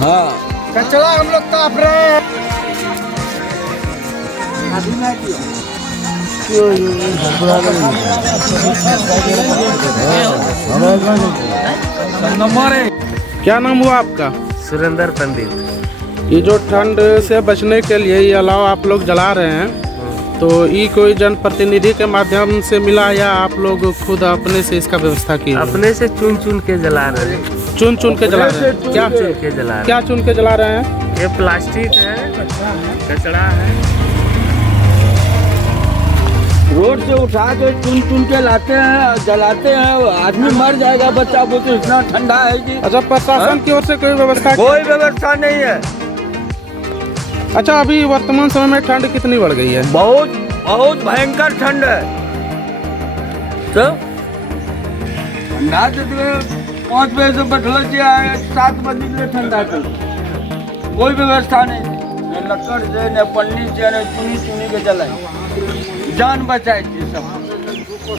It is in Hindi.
हाँ कचरा हम लोग काफ रहे हैं। क्या नाम हुआ आपका? सुरेंद्र पंडित। ये जो ठंड से बचने के लिए ये अलाव आप लोग जला रहे हैं, तो ये कोई जनप्रतिनिधि के माध्यम से मिला या आप लोग खुद अपने से इसका व्यवस्था की? अपने से चुन चुन के जला रहे हैं। चुन चुन के जला रहे हैं? क्या चुन के जला रहे क्या चुन के जला रहे हैं? हैं। ये प्लास्टिक है, कचरा है। रोड से उठा के चुन चुन के लाते हैं, जलाते हैं, आदमी मर जाएगा, बच्चा वो तो इतना ठंडा है कि अच्छा, प्रशासन की ओर से कोई व्यवस्था? कोई व्यवस्था नहीं है। अच्छा, अभी वर्तमान समय में ठंड कितनी बढ़ गई है? बहुत बहुत भयंकर ठंड है। तो ठंडा तो 5 बजे से बैठल 7 बजे से ठंडा कर, कोई व्यवस्था नहीं, न लकड़ से न पन्नी से न चुनी चुनी के जलाए, जान बचाए सब।